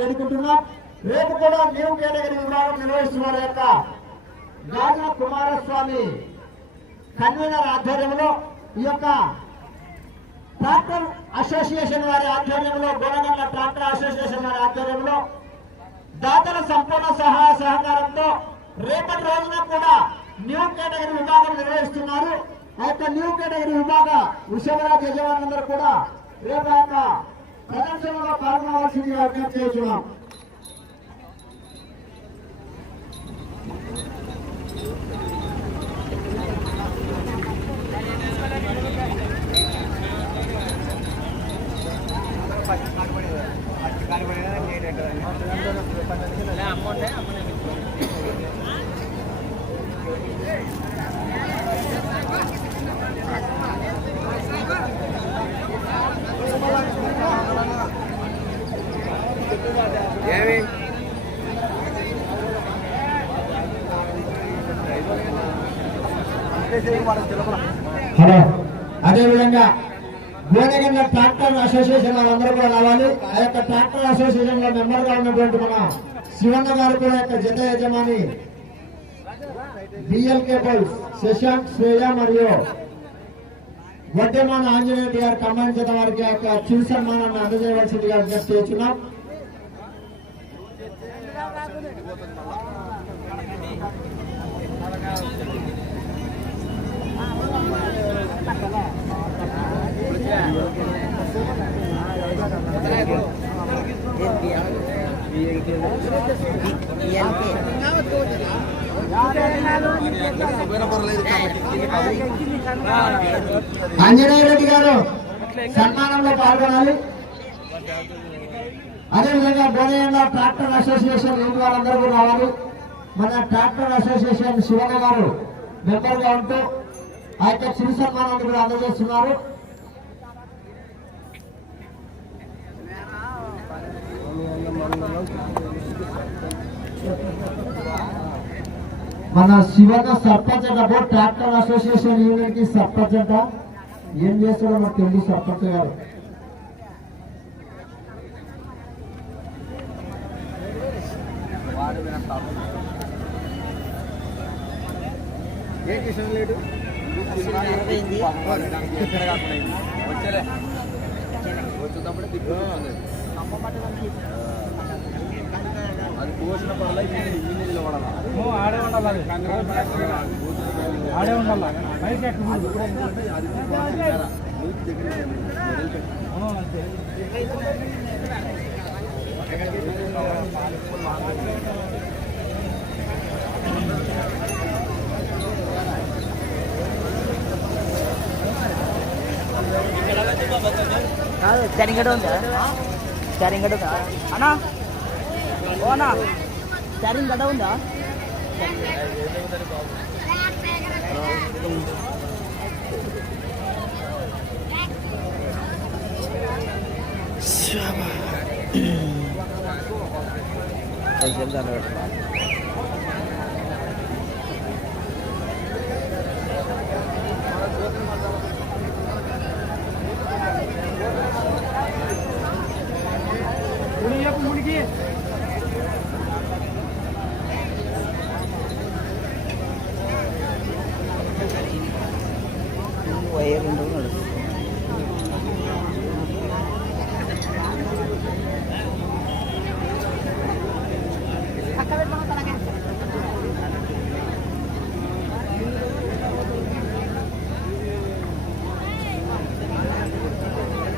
వేడుకుంటున్నాం. రేపు కూడా న్యూ కేటగిరీ విభాగం నిర్వహిస్తున్న యొక్క గాజుల కుమారస్వామి కన్వీనర్ ఆధ్వర్యంలో ఈ యొక్క ట్రాక్టర్ అసోసియేషన్ వారి ఆధ్వర్యంలో గోడగండ్ల ట్రాక్టర్ అసోసియేషన్ వారి ఆధ్వర్యంలో దాతల సంపూర్ణ సహాయ సహకారంతో రేపటి రోజున కూడా న్యూ కేటగిరీ విభాగం నిర్వహిస్తున్నారు. ఆ యొక్క న్యూ కేటగిరీ విభాగ వృషభరాజ్ యజమానులందరూ కూడా రేపు ఆ యొక్క ప్రదర్శనలో పాల్గొనవలసిందిగా విజ్ఞప్తి చేస్తున్నాం. ట్రాక్టర్ అసోసియేషన్ వాళ్ళందరూ కూడా రావాలి ఆ యొక్క ట్రాక్టర్ అసోసియేషన్లో మెంబర్గా ఉన్నటువంటి మన శివన్న గారు కూడా యొక్క జత యజమాని బిఎల్ కేబుల్స్ శశాంక్ శ్రేయ మరియు వడ్డేమాన ఆంజనేయ గారు కంబైన్ చేత వారికి యొక్క చిరు సన్మానాన్ని అందజేయవలసిందిగా విజ్ఞప్తి చేస్తున్నాం Thank you. ఆంజనేయ రెడ్డి గారు సన్మానంలో పాల్గొనాలి. అదేవిధంగా బోనయంలో ట్రాక్టర్ అసోసియేషన్ యూత్ వాళ్ళందరూ కూడా రావాలి. మన ట్రాక్టర్ అసోసియేషన్ శివన్న గారు మెంబర్గా ఉంటూ ఆ యొక్క చిరు సన్మానాన్ని కూడా అందజేస్తున్నారు. మన శివన్న సర్పంచ్ అన్నప్పుడు ట్రాక్టర్ అసోసియేషన్ యూనియన్కి సర్పంచ్ అంట. ఏం చేస్తాడో మనకు తెలియదు సర్పంచ్ గారు. ఏ కిషన్ లేడు వచ్చలే. వచ్చేటప్పుడు తిప్పు అది కోసిన పడలే ఈ నీళ్ళు పడాలా ఆడే ఉండాలి అది. ఆడే ఉండాలి బయట ఎక్కడ అది కూడా ఏంటంటే అది నీకు దగ్గర అవును, అంతే. కాదు స్టారింగ్ గడ్డ ఉందా స్టారింగ్ గడ్డ ఉందా అన్నా ఓ అన్నా స్టారింగ్ గడ్డ ఉందా ముడి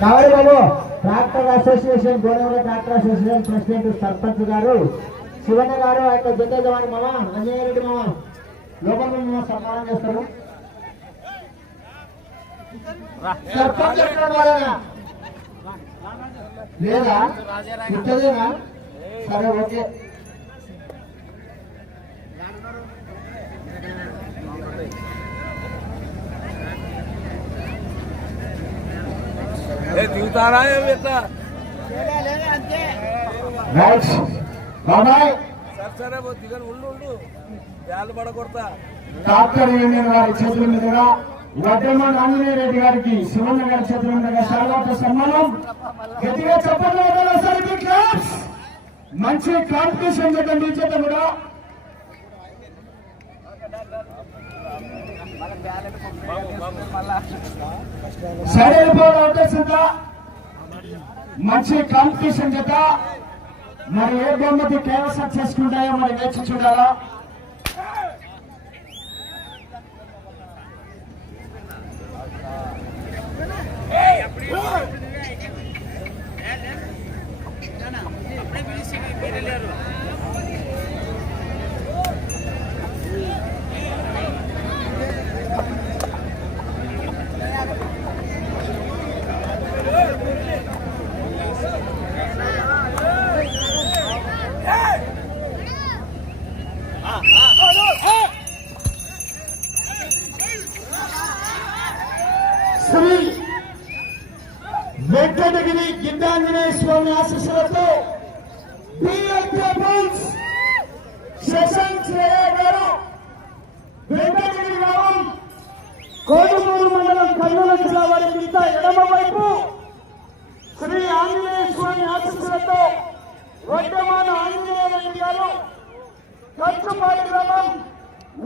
కావాలి బాబు tractor association Godavari tractor association president sarpanch గారు శివన్న గారు ఆయన యొక్క మామ అంజయ్యరెడ్డి మామ లోపల మామ సన్మానం చేస్తారు? సర్పంచ్ లేదా? సరే ఓకే. దిగుతారా సరే దిగని ఉండు ఉండు. వేళ్ళు పడకూడతా డాక్టర్ యూనియన్ వారి చేతుల మీదుగా వడ్డమన్ ఆంజనేయరెడ్డి గారికి శివన్న గారి చేతుల మీదుగా శారదాత సన్మానం. గట్టిగా చెప్పండి మంచి కాంపిటీషన్ చేయడం మీ చేత కూడా. మళ్ళీ సరైన సిద్ధ మంచి కాంపిటీషన్ చేత మరి ఏ బహుమతి కేవలం చేసుకుంటాయో మరి వేచి చూడాలా? Hey!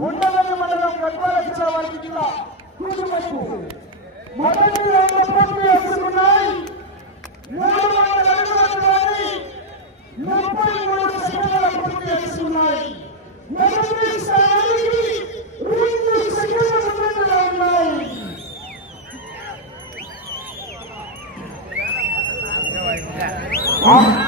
ఉండవల్లి మండలం గద్వాలకు చేవాలని జిల్లా కూచిపట్టు మొదటి రెండు పట్టు వేసుకున్నాయి. మూడు వందల అడుగులలోని ముప్పై మూడు సెకండ్ల పూర్తి చేసుకున్నాయి మొదటి స్థానానికి రెండు సెకండ్ల ముందులో ఉన్నాయి. Ah!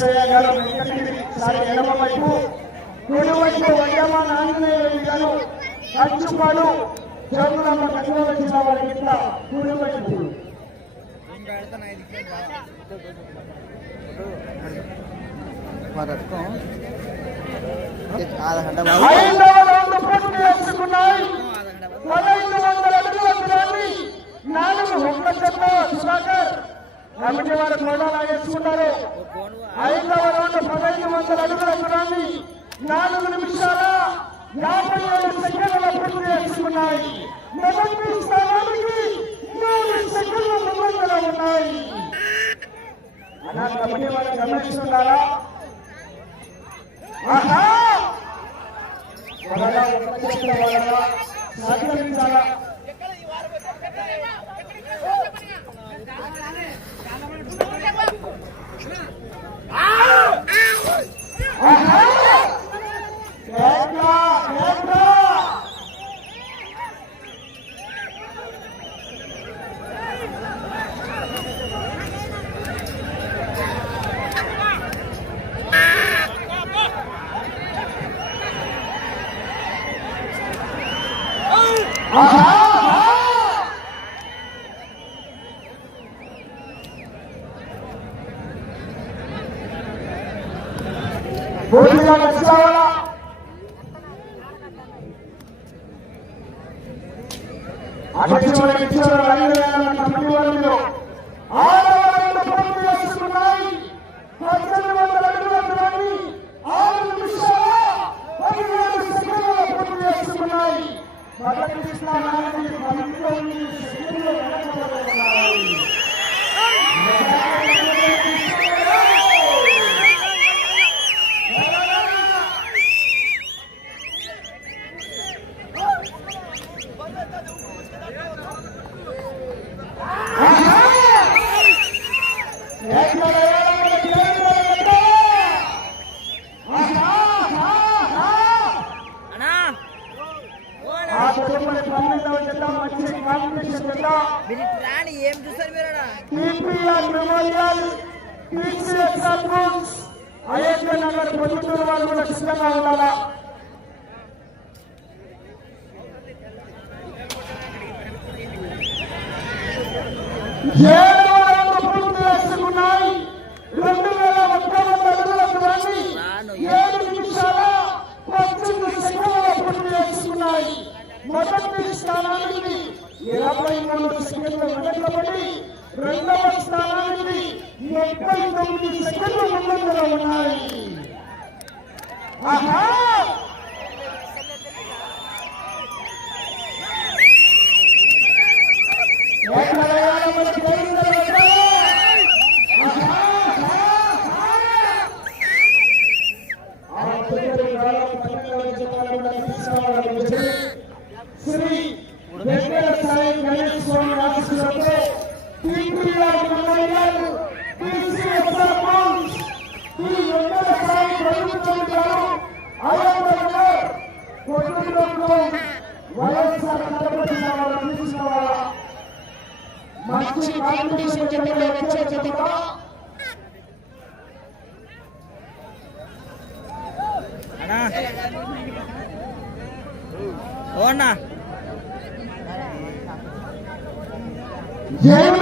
శశాంక్ గారు వెంకటగిరి ఎడమ వైపు. కుడివైపు ఆంజనేయ గారు కంచుపాడు జోగులాంబ గద్వాల జిల్లా వారి కింద కుడివైపు ఐదవ రౌండ్ పూర్తి చేసుకున్నాయి. పదహైదు వందల అడుగుల నాలుగు ఒక్క సుధాకర్ కమిటీ వారు కూడా లాగేసుకున్నారు ఐదవ రౌండ్ పదహైదు వందల అడుగుల దూరాన్ని నాలుగు నిమిషాల యాభై ఏడు సెకండ్ల పూర్తి చేసుకున్నాయి మొదటి స్థానానికి మూడు సెకండ్ల ముందంజలో ఉన్నాయి. అలా కమిటీ వారు గమనిస్తున్నారా? ఆహా! త్వరగా ఒక్క చెట్ల సహకరించాలా? ఆహా! కేక, కేక! పూర్తిగా నచ్చావాలా అటు చివర ఇటు చివర రైలు వేయాలన్న కమిటీ వాళ్ళు ఆరవ రెండు పూర్తి చేసుకున్నాయి పద్దెనిమిది వందల అడుగుల దూరాన్ని ఆరు నిమిషాల పదిహేడు సెకండ్ల పూర్తి చేసుకున్నాయి మొదటి స్థానానికి పంతొమ్మిది సెకండ్లు వెనకబడి ఉన్నాయి అన్నా ఆ తదుపరి పన్నెండవ జత మంచి కాంపిటీషన్ జత మీరు రాని ఏం చూసారు మీరు ఆడ? TPR memorial TCS sarpanch Ayodhya Nagar Proddutur వాళ్ళు కూడా సిద్ధంగా ఉండాలా ఏడవ రౌండ్ పూర్తి చేసుకున్నాయి రెండు వేల ఒక్క వంద అడుగుల దూరాన్ని ఏడు నిమిషాల పద్దెనిమిది సెకండ్ల పూర్తి చేసుకున్నాయి. మొదటి స్థానానికి ఇరవై మూడు సెకండ్లు వెనకబడి రెండవ స్థానానికి ముప్పై తొమ్మిది సెకండ్లు ఉన్నాయి. ఆహా ఎక్కడైనా మనకి తెలియదు కదా? ఆహా, ఆహా, ఆహా. ఆ తదుపరి కాలం పన్నెండవ జతాలు కూడా తీసుకురావడం జరిగింది. శ్రీ వెంకట సాయి గణేష్ స్వామి ఆశీస్సులతో టీపీఆర్ టీసీఎస్ వెంకట సాయి ప్రభుత్వం గారు వైఎస్ఆర్ కడపటి తీసుకోవాలా మంచి కాంపిటీషన్ వచ్చే అన్నా. Yeah.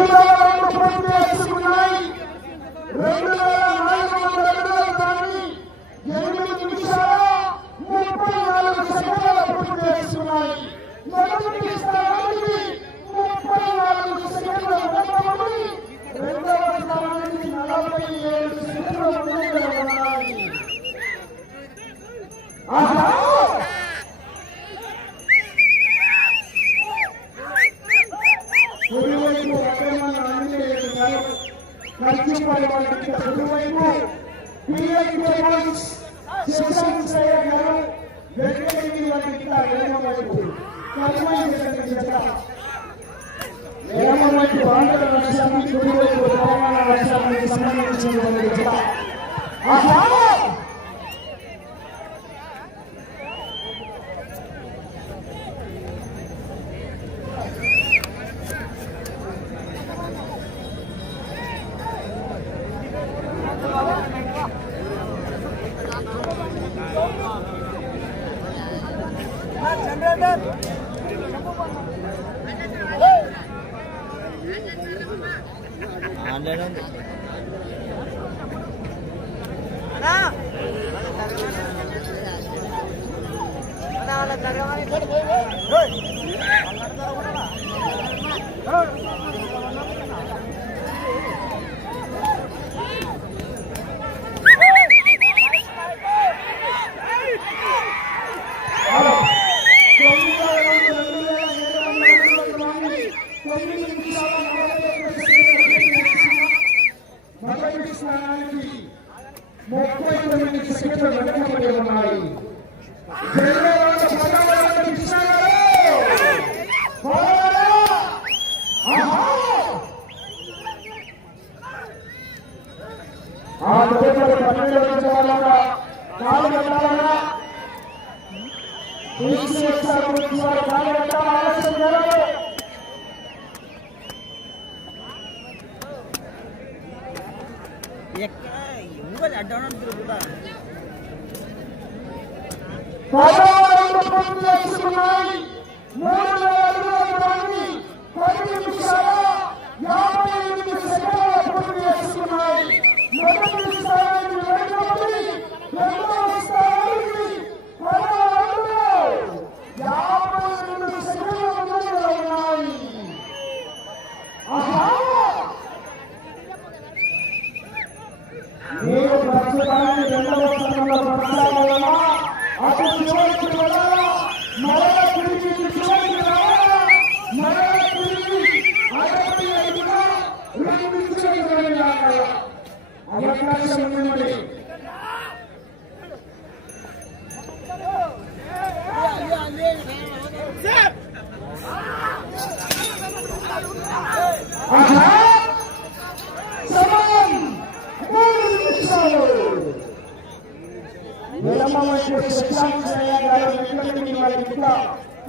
నిమిషాల యాభై ఎనిమిది సెకండ్లు పూర్తి చేసుకున్నాయి. మొదటి అవకాశం ఉన్నది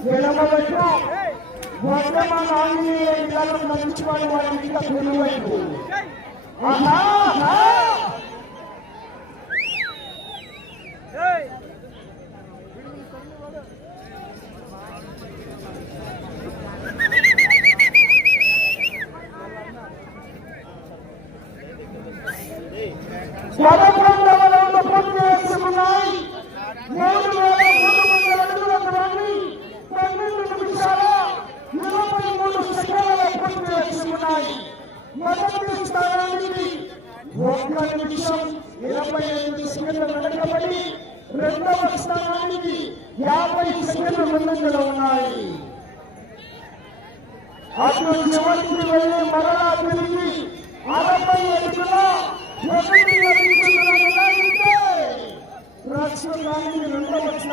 విలమవచ్చు వర్తమాన ఆంజనేయ విధానం మంచి వారి వారి ఇంకా ఆహా వచ్చిన దానికి రెండవ వచ్చిన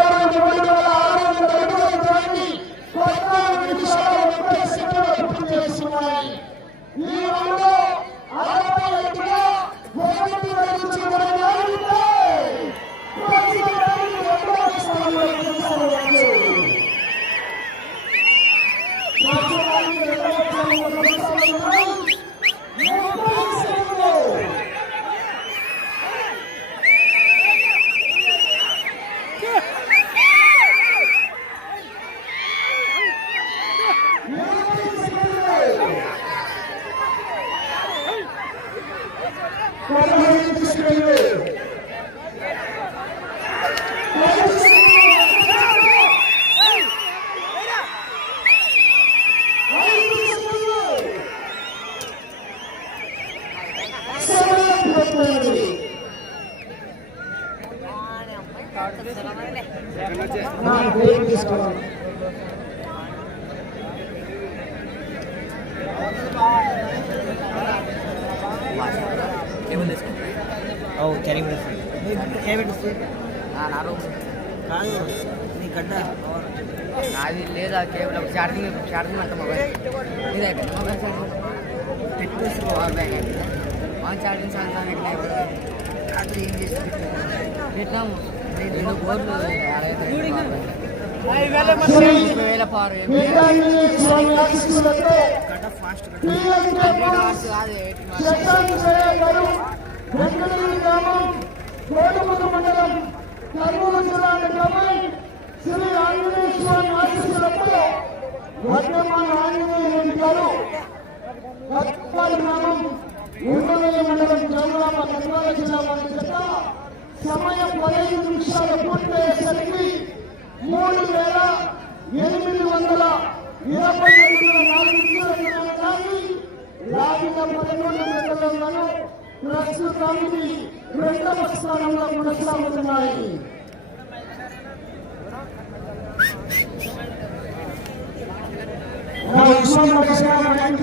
ఓ చరి కాదు నీ గడ్డ నాది లేదా కేవలం ఛార్జింగ్ ఛార్జింగ్ అంట మొబైల్ ఇదే మొబైల్ ఛార్జింగ్ పెట్టేసి పవర్ బ్యాంక్ మా ఛార్జింగ్ సాయంత్రం ఎట్లా రాత్రి ఏం చేసి పెట్టాము రెండు బోర్లు శ్రీ ముప్పై వేల పవర్ వీరాంజనేయ స్వామి ఆశీస్సులతో గడ్డ ఫాస్ట్ శ్రీలంక కాదు ఎయిటీ శశాంకయ్య గారు వెంకటగిరి గ్రామం కోటముఖ మండలం కర్నూలు జిల్లా గ్రామం శ్రీ ఆంజనేయ స్వామి ఆశీస్సులతో వర్ధమాన ఆంజనేయ రెడ్డి గారు కత్పాలి గ్రామం ఉండవల్లి మండలం జమరామ కర్నాల జిల్లా వారి జత సమయం పదహైదు నిమిషాలు పూర్తయ్యేసరికి మూడు వేల ఎనిమిది వందల ఇరవై ఐదు నాలుగు కానీ లాగిన పదకొండు గంటలను ప్రస్తుతానికి రెండవ స్థానంలో కొనసాగుతున్నాయి. ఉస్మాన్